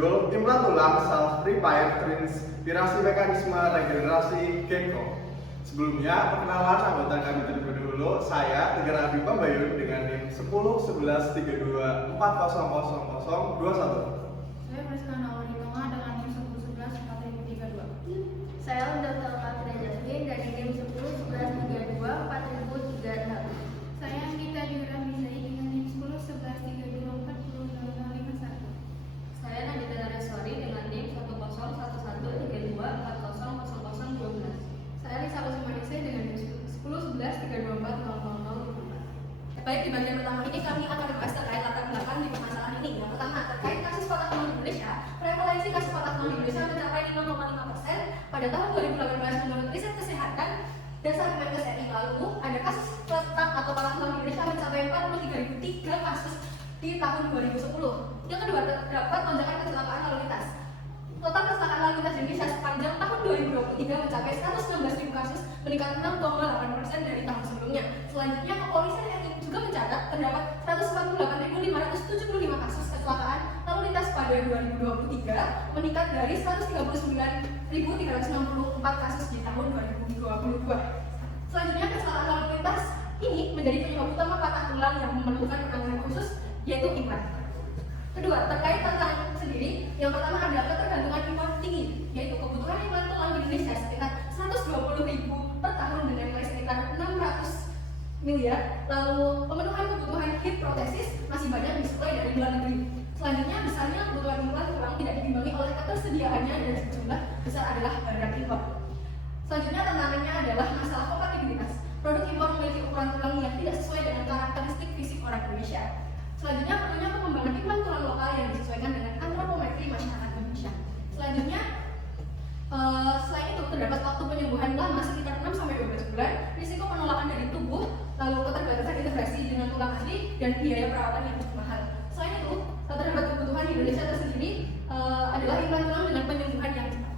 berjudul Implan Tulang Self-Repair Terinspirasi Mekanisme Regenerasi Gecko. Sebelumnya, perkenalan anggota kami terlebih dahulu. Saya Tegar Abi Pambayun dengan NIM 101132400021. Saya Friska Nauri Tonga dengan NIM 10114032. Saya Undang Talmatria Jasmine dari NIM 1011324036. Saya Anggita Diura Misai dengan NIM 101132400051. Saya Nagita Nareswari dengan NIM 101132400012. Saya Lisa Kusumaningsih dengan NIM 1011324000. Baik, di bagian pertama ini kami akan membahas terkait latar belakang di permasalahan ini. Yang pertama, terkait kasus patah tulang di Indonesia. Prevalensi kasus patah tulang di Indonesia mencapai 5,5% pada tahun 2018 menurut riset kesehatan dasar Kemenkes RI. Lalu, ada kasus retak atau patah tulang di Indonesia mencapai 43.003 kasus di tahun 2010. Yang kedua, terdapat lonjakan kecelakaan lalu lintas. Total kecelakaan lalu lintas di Indonesia sepanjang tahun 2023 mencapai 116.000 kasus, meningkat 6,8% dari tahun sebelumnya. Selanjutnya, kepolisian RI juga mencatat terdapat 148.575 kasus kecelakaan lalu lintas pada 2023, meningkat dari 139.364 kasus di tahun 2022. Selanjutnya, kecelakaan lalu lintas ini menjadi penyebab utama patah tulang yang memerlukan penanganan khusus, yaitu implan. Kedua, terkait tantangan sendiri, yang pertama adalah ketergantungan impor tinggi, yaitu kebutuhan implan tulang di Indonesia sekitar 120.000 per tahun dengan nilai sekitar 600 miliar. Lalu pemenuhan kebutuhan hip protesis masih banyak disuplai dari luar negeri. Selanjutnya, besarnya kebutuhan implan tulang tidak diimbangi oleh ketersediaannya dan sejumlah besar adalah barang impor. Selanjutnya, tantangannya adalah masalah kompatibilitas. Produk impor memiliki ukuran tulang yang tidak sesuai dengan karakteristik fisik orang Indonesia. Selanjutnya, perlunya pengembangan implan tulang lokal yang disesuaikan dengan antropometri masyarakat Indonesia. Selanjutnya, selain itu terdapat waktu penyembuhan lama sekitar 6-12 bulan, risiko penolakan dari tubuh, lalu keterbatasan integrasi dengan tulang asli, dan biaya perawatan yang cukup mahal. Selain itu, terdapat kebutuhan di Indonesia tersendiri adalah implan tulang dengan penyembuhan yang cepat.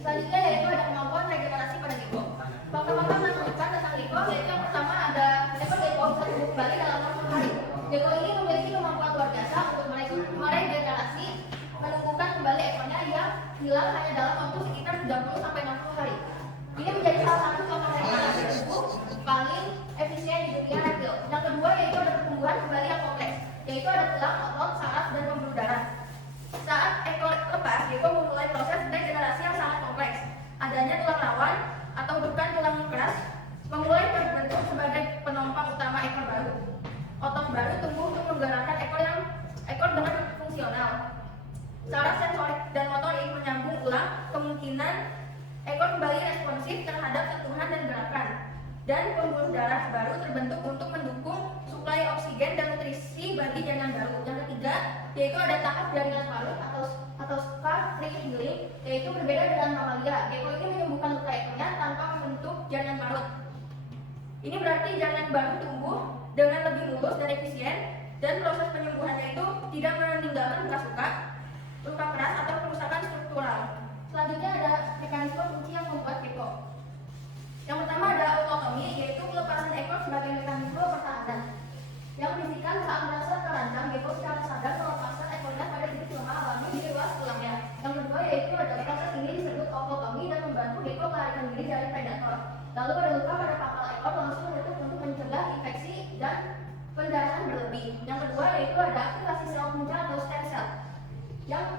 Selanjutnya yaitu ada kemampuan regenerasi pada gecko. Fakta-fakta menunjukkan tentang gecko, yaitu yang pertama ada ekor gecko bisa tumbuh kembali dalam 60 hari. Gecko ini memiliki kemampuan luar biasa untuk meregenerasi, menumbuhkan kembali ekornya yang hilang hanya dalam waktu sekitar 30-60 hari. Ini menjadi salah satu contoh regenerasi tubuh paling efisien di dunia reptil. Yang kedua yaitu ada pertumbuhan kembali yang kompleks, yaitu ada tulang, otot, saraf, dan pembuluh darah. Saat ekor lepas, gecko memulai proses regenerasi yang sangat kompleks. Adanya tulang rawan atau bukan tulang keras memulai terbentuk sebagai penopang utama ekor baru. Otot baru tumbuh untuk menggerakkan ekor dengan fungsional. Saraf sensorik dan motorik menyambung ulang, kemungkinan ekor kembali responsif terhadap sentuhan dan gerakan. Dan pembuluh darah baru terbentuk untuk mendukung suplai oksigen dan nutrisi bagi jaringan baru. Yang ketiga, yaitu ada tahap jaringan parut atau scar healing, yaitu berbeda dengan mamalia. Gecko ini menyembuhkan luka ekornya tanpa membentuk jaringan parut. Ini berarti jaringan baru tumbuh dengan lebih mulus dan efisien, dan proses penyembuhannya itu tidak meninggalkan bekas luka keras atau kerusakan struktural. Selanjutnya ada mekanisme kunci yang membuat gecko. Yang pertama ada autotomi, yaitu pelepasan ekor sebagai mekanisme pertahanan. Yang berisikan saat merasa terancam, gecko secara sadar melepaskan ekornya pada titik lemah alami di ruas tulangnya. Yang kedua yaitu adalah proses ini disebut autotomi dan membantu gecko melarikan diri dari predator. Lalu ada luka pada pangkal ekor langsung menutup untuk mencegah infeksi dan pendarahan berlebih. Yang kedua yaitu ada aktivasi sel punca atau stem cell yang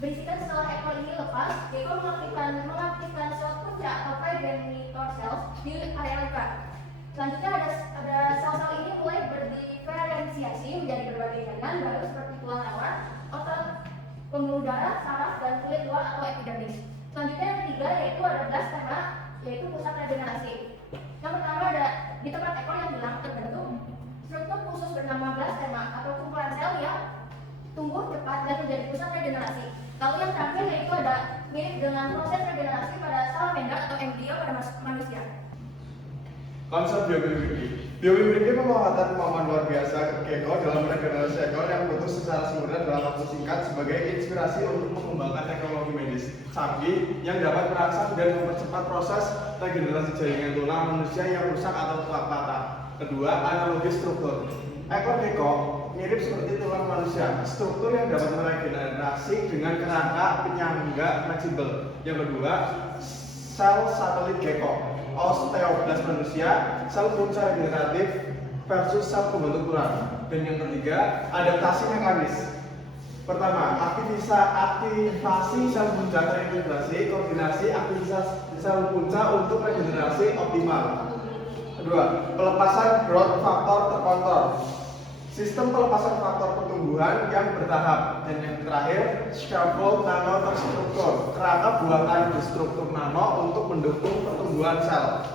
berisikan setelah ekor ini lepas, gecko mengaktifkan sel punca atau progenitor cells di area luka. Selanjutnya ada sel-sel ini mulai berdiferensiasi menjadi berbagai jaringan baru seperti tulang rawan, otot, pembuluh darah, saraf, dan kulit luar atau epidermis. Selanjutnya yang ketiga yaitu ada blastema, yaitu pusat regenerasi. Yang pertama ada di tempat ekor yang hilang terbentuk struktur khusus bernama blastema atau kumpulan sel yang tumbuh cepat dan menjadi pusat regenerasi. Lalu yang terakhir yaitu ada mirip dengan proses regenerasi pada salamandra atau embrio pada manusia. Konsep biomimikri. Biomimikri memanfaatkan kemampuan luar biasa gecko dalam regenerasi ekor yang putus secara sempurna dalam waktu singkat sebagai inspirasi untuk mengembangkan teknologi medis canggih yang dapat merangsang dan mempercepat proses regenerasi jaringan tulang manusia yang rusak atau patah. Kedua, analogi struktur. Ekor gecko mirip seperti tulang manusia. Struktur yang dapat meregenerasi dengan kerangka penyangga fleksibel. Yang kedua, sel satelit gecko. Osteoblast manusia, sel punca regeneratif versus sel pembentuk tulang. Dan yang ketiga, adaptasi mekanis. Pertama, aktivasi sel punca terintegrasi, koordinasi aktivitas sel punca untuk regenerasi optimal. Kedua, pelepasan growth faktor terkontrol. Sistem pelepasan faktor pertumbuhan yang bertahap. Dan yang terakhir, scaffold nano terstruktur. Kerangka buatan berstruktur nano untuk mendukung pertumbuhan sel.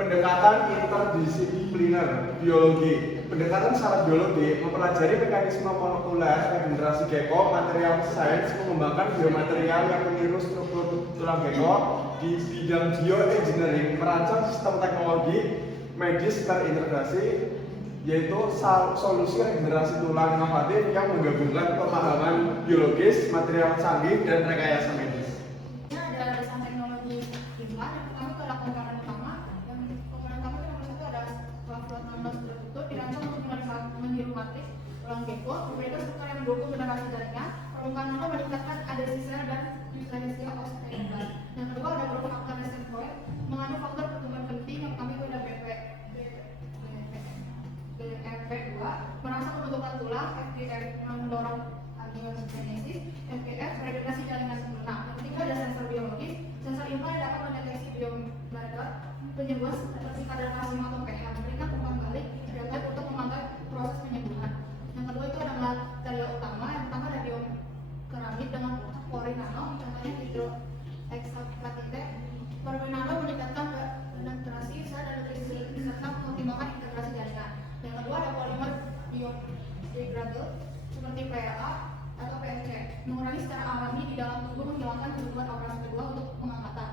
Pendekatan interdisipliner biologi. Pendekatan secara biologi mempelajari mekanisme molekuler regenerasi gecko, material sains mengembangkan biomaterial yang meniru struktur tulang gecko di bidang bioengineering, merancang sistem teknologi medis terintegrasi, yaitu solusi regenerasi tulang inovatif yang menggabungkan pemahaman biologis, material canggih, dan rekayasa medis. Ini ada desain teknologi implan. Yang pertama itu ada komponen utama. Yang komponen utama itu nomor satu ada float 16 struktur dirancang untuk meniru matris tulang gecko. Memberikan struktur yang mendukung generasi jaringan. Permukaan nano meningkatkan adhesi sel dan utilitasnya osteoblast. Yang kedua ada growth factor reservoir, mengandung faktor pertumbuhan penting. Yang pertama itu ada BFP2, merangsang pembentukan tulang. FGF mendorong angiogenesis. FGF regenerasi jaringan sempurna. Yang ketiga ada sensor biologis. Sensor implan dapat mendeteksi biomarker penyembuhan seperti kadar kalsium atau pH, memberikan umpan balik data untuk memantau proses penyembuhan. Yang kedua itu ada material utama. Yang pertama radium keramik dengan pori nano, contohnya hidroxapatite. Pori nano meningkatkan penetrasi sel dan nutrisi serta mempertimbangkan integrasi jaringan. Yang kedua ada polimer biodegradable seperti PLA atau PMC, mengurangi secara alami di dalam tubuh, menghilangkan kebutuhan operasi kedua untuk pengangkatan.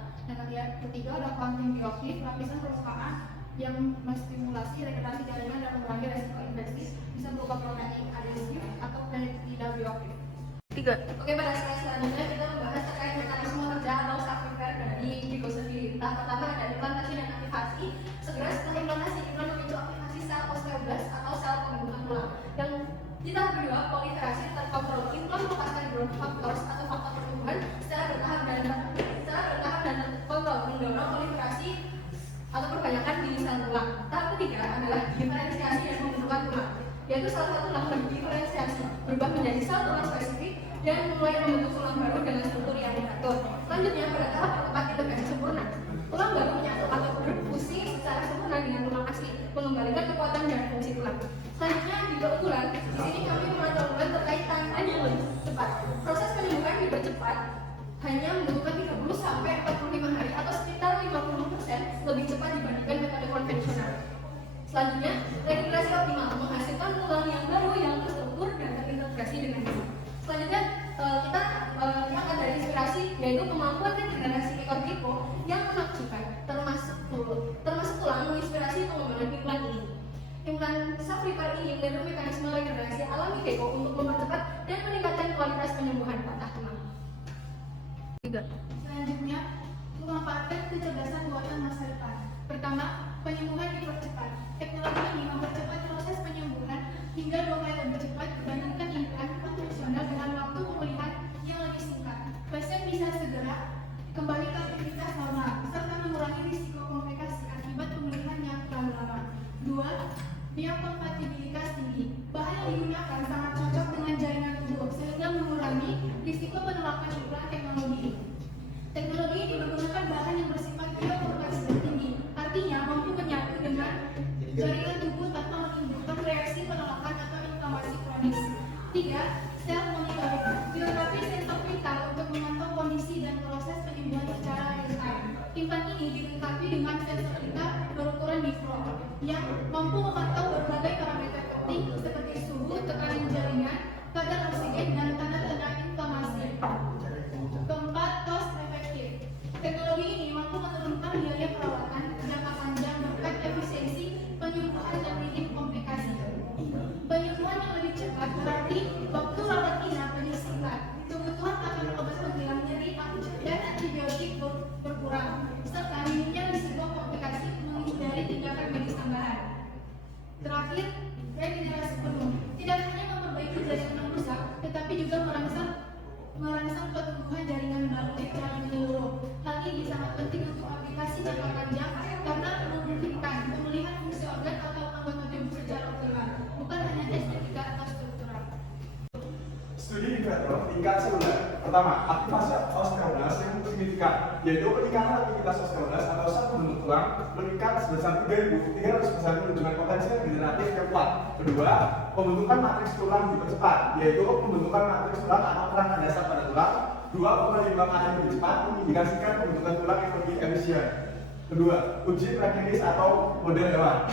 Yang ketiga ada quantum bioaktif, lapisan permukaan yang menstimulasi regenerasi jaringan dan mengurangi resiko infeksi, bisa berupa protein adhesif atau tidak bioaktif. Oke, pada slide selanjutnya kita membahas terkait mekanisme kerja atau self repair dari glycosyl. Tahap pertama ada implantasi dan aktivasi. Segera setelah implantasi, implan memicu aktivasi sel osteoblast atau sel pembentukan tulang. Yang di tahap kedua, proliferasi terkontrol. Implan melepaskan growth factors atau faktor pertumbuhan secara bertahap dan terkontrol, mendorong proliferasi atau perbanyakan di sel tulang. Tahap ketiga adalah diferensiasi dan pembentukan tulang, yaitu salah satu tulang berdiferensiasi berubah menjadi sel tulang spesifik dan mulai membentuk tulang baru dengan struktur yang diatur. Selanjutnya pada tahap keempat integrasi sempurna, tulang baru menyatu atau berfungsi secara sempurna dengan tulang asli, mengembalikan kekuatan dan fungsi tulang. Selanjutnya di keunggulan, di sini kami memantau unggulan terkait timeline yang lebih cepat. Proses penyembuhan dipercepat hanya membutuhkan 30 sampai 45 hari atau sekitar 50% lebih cepat dibandingkan metode konvensional. Selanjutnya, regenerasi optimal menghasilkan tulang yang baru yang terstruktur dan terintegrasi dengan baik. Selanjutnya kita akan dari inspirasi, yaitu kemampuan regenerasi ekor gecko yang menakjubkan, termasuk tulang menginspirasi pengembangan implan ini. Implan self repair ini meniru mekanisme regenerasi alami gecko untuk mempercepat dan meningkatkan kualitas penyembuhan patah tulang. Selanjutnya, memanfaatkan kecerdasan buatan masa depan. Pertama, penyembuhan dipercepat. Teknologi ini mempercepat proses penyembuhan hingga 2 kali lebih cepat dibandingkan implan konvensional dengan waktu pemulihan yang lebih singkat. Pasien bisa segera kembali ke aktivitas normal serta mengurangi risiko komplikasi akibat pemulihan yang terlalu lama. 2. Biokompatibilitas tinggi. Bahan yang digunakan sangat cocok dengan jaringan tubuh sehingga mengurangi risiko penolakan implan teknologi ini. Teknologi ini menggunakan bahan yang bersifat biokompatibel tinggi, artinya mampu menyatu dengan jaringan tubuh tanpa menimbulkan reaksi penolakan atau inflamasi kronis. 3. Sel monitoring. Dilengkapi sensor vital untuk memantau kondisi Pertama, aktivasi osteoblas yang signifikan, yaitu peningkatan aktivitas osteoblas atau sel pembentuk tulang meningkat sebesar 3.300% menunjukkan potensi regeneratif yang kuat. Kedua, pembentukan matriks tulang dipercepat, yaitu pembentukan matriks tulang atau kerangka dasar pada tulang. Dua, pengembangan yang lebih cepat mengindikasikan pembentukan tulang yang lebih efisien. Kedua, uji praklinis atau model hewan.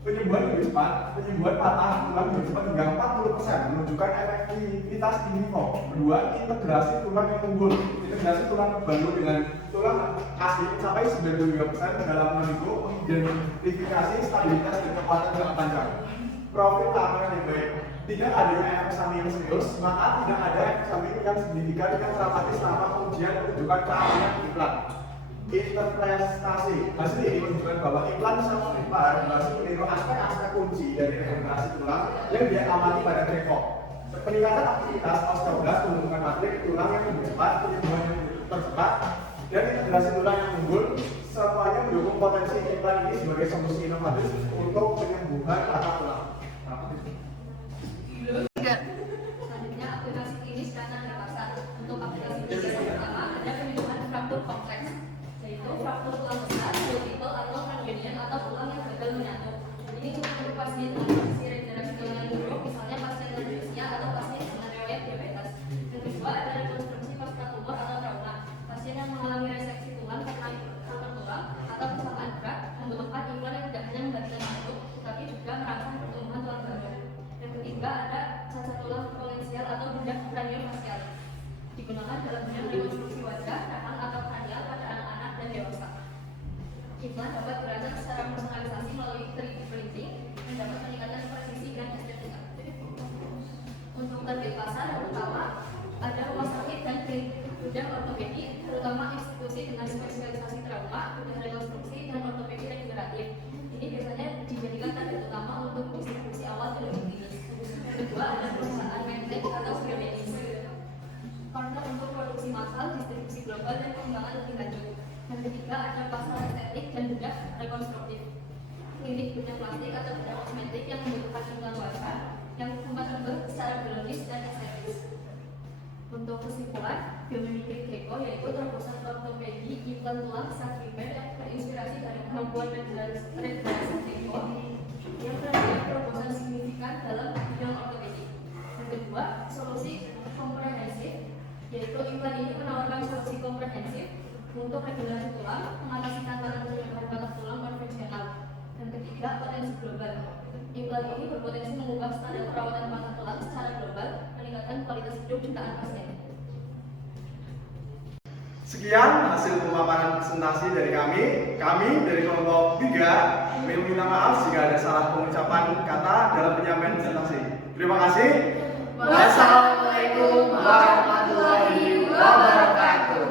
Penyembuhan lebih cepat, penyembuhan patah tulang lebih cepat hingga 40%, menunjukkan efektivitas in vivo. Kedua, integrasi tulang yang unggul. Integrasi tulang baru dengan tulang asli mencapai 93% dalam menipu mengidentifikasi stabilitas dan kekuatan jangka panjang. Profil keamanan yang baik. Tidak adanya efek samping yang serius, maka tidak ada efek samping yang signifikan yang terapati selama pengujian menunjukkan keamanan implan. Interpretasi. Hasil ini menunjukkan bahwa implan sama implan berhasil meniru aspek-aspek kunci dari regenerasi tulang yang dia amati pada Grego. Peningkatan aktivitas osteoblas menunjukkan matrik tulang yang lebih cepat, penyembuhan yang tercepat, dan integrasi tulang yang unggul, semuanya mendukung potensi implan ini sebagai solusi inovatif untuk penyembuhan patah tulang. Selanjutnya, aplikasi klinis kanan dan pasar. Untuk aplikasi klinis yang pertama, ada penyembuhan fraktur kompleks, yaitu fraktur tulang besar, multiple atau congenital atau tulang yang gagal menyatu. Ini cukup untuk pasien dengan kondisi regenerasi tulang yang buruk, misalnya pasien lansia atau pasien dengan riwayat diabetes. Yang kedua, ada rekonstruksi pasca tumor atau trauma. Pasien yang mengalami reseksi tulang karena kanker tulang atau kecelakaan berat membutuhkan implan yang tidak hanya menggantikan bentuk, tetapi juga merangsang pertumbuhan tulang baru. Yang ketiga, ada cacat tulang kolensial atau bedah kraniofacial. Digunakan dalam bidang rekonstruksi wajah, rahang atau kranial pada anak-anak dan dewasa. Implan dapat berancang secara personalisasi melalui 3D printing dan dapat meningkatkan presisi dan estetika. Untuk target pasar yang utama, ada rumah sakit dan klinik bedah ortopedi, terutama institusi dengan spesialisasi trauma, bedah rekonstruksi, dan ortopedi regeneratif. Ini biasanya dijadikan target utama untuk distribusi awal dan lebih klinis. Yang kedua, ada perusahaan medtech atau biomedis. Partner untuk produksi massal, distribusi global, dan pengembangan lebih lanjut. Yang ketiga, ada pasar estetik dan bedah rekonstruktif. Klinik bedah plastik atau bedah kosmetik yang membutuhkan implan wajah yang compatible secara biologis dan estetis. Untuk kesimpulan, biomimikri Grego yaitu terobosan ortopedi implan tulang sakrimer yang terinspirasi dari kemampuan regenerasi Grego yang terdapat terobosan signifikan dalam bidang ortopedi. Yang kedua, solusi komprehensif, yaitu implan ini menawarkan solusi komprehensif untuk regenerasi tulang, mengatasi tantangan penyembuhan patah tulang konvensional. Dan ketiga, potensi global. Implan ini berpotensi mengubah standar perawatan patah tulang secara global, meningkatkan kualitas hidup jutaan pasien. Sekian hasil pemaparan presentasi dari kami. Kami dari kelompok 3 meminta maaf jika ada salah pengucapan kata dalam penyampaian presentasi. Terima kasih. Wassalamualaikum warahmatullahi wabarakatuh.